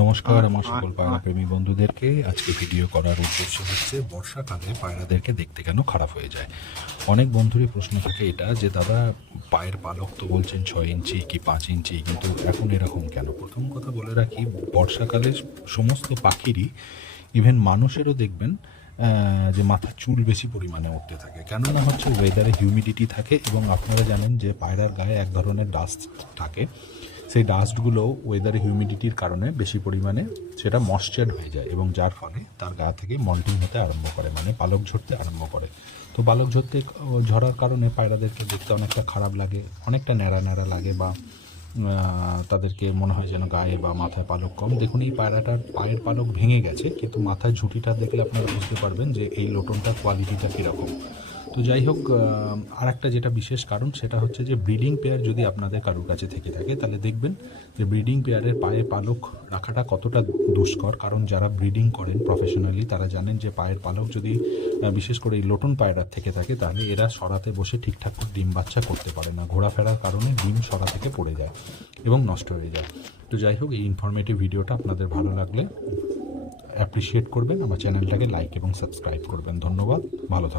নমস্কার আমার সকল পায়রা প্রেমী বন্ধুদেরকে। আজকে ভিডিও করার উদ্দেশ্য হচ্ছে বর্ষাকালে পায়রাদেরকে দেখতে কেন খারাপ হয়ে যায়। অনেক বন্ধুরই প্রশ্ন থাকে এটা যে দাদা পায়ের পালক তো বলছেন 6 ইঞ্চি কি 5 ইঞ্চি, কিন্তু এখন এরকম কেন? প্রথম কথা বলে রাখি, বর্ষাকালে সমস্ত পাখিরই, ইভেন মানুষেরও দেখবেন যে মাথার চুল বেশি পরিমাণে উঠতে থাকে। কেননা হচ্ছে ওয়েদারে হিউমিডিটি থাকে এবং আপনারা জানেন যে পায়রার গায়ে এক ধরনের ডাস্ট থাকে। সেই ডাস্টগুলো ওয়েদারে হিউমিডিটির কারণে বেশি পরিমাণে সেটা ময়েশ্চার্ড হয়ে যায় এবং যার ফলে তার গা থেকে মল্টিং হতে আরম্ভ করে, মানে পালক ঝরতে আরম্ভ করে। তো পালক ঝরার কারণে পায়রাদেরকে দেখতে অনেকটা খারাপ লাগে, অনেকটা ন্যাড়া ন্যাড়া লাগে, বা তাদেরকে মনে হয় যেন গায়ে বা মাথায় পালক কম। দেখুন এই পায়রাটার পায়ের পালক ভেঙে গেছে, কিন্তু মাথায় ঝুঁটিটা দেখলে আপনারা বুঝতে পারবেন যে এই লোটনটার কোয়ালিটিটা কীরকম। তো যাই হোক, আর একটা যেটা বিশেষ কারণ সেটা হচ্ছে যে ব্রিডিং পেয়ার যদি আপনাদের কারোর কাছে থেকে থাকে তাহলে দেখবেন যে ব্রিডিং পেয়ারের পায়ে পালক রাখাটা কতটা দুষ্কর। কারণ যারা ব্রিডিং করেন প্রফেশনালি তারা জানেন যে পায়ের পালক যদি বিশেষ করে এই লোটন পায়রার থেকে থাকে তাহলে এরা সরাতে বসে ঠিকঠাক করে ডিম বাচ্চা করতে পারে না। ঘোরাফেরার কারণে ডিম সরা থেকে পড়ে যায় এবং নষ্ট হয়ে যায়। তো যাই হোক, এই ইনফরমেটিভ ভিডিওটা আপনাদের ভালো লাগলে অ্যাপ্রিসিয়েট করবেন, আমার চ্যানেলটাকে লাইক এবং সাবস্ক্রাইব করবেন। ধন্যবাদ, ভালো থাকুন।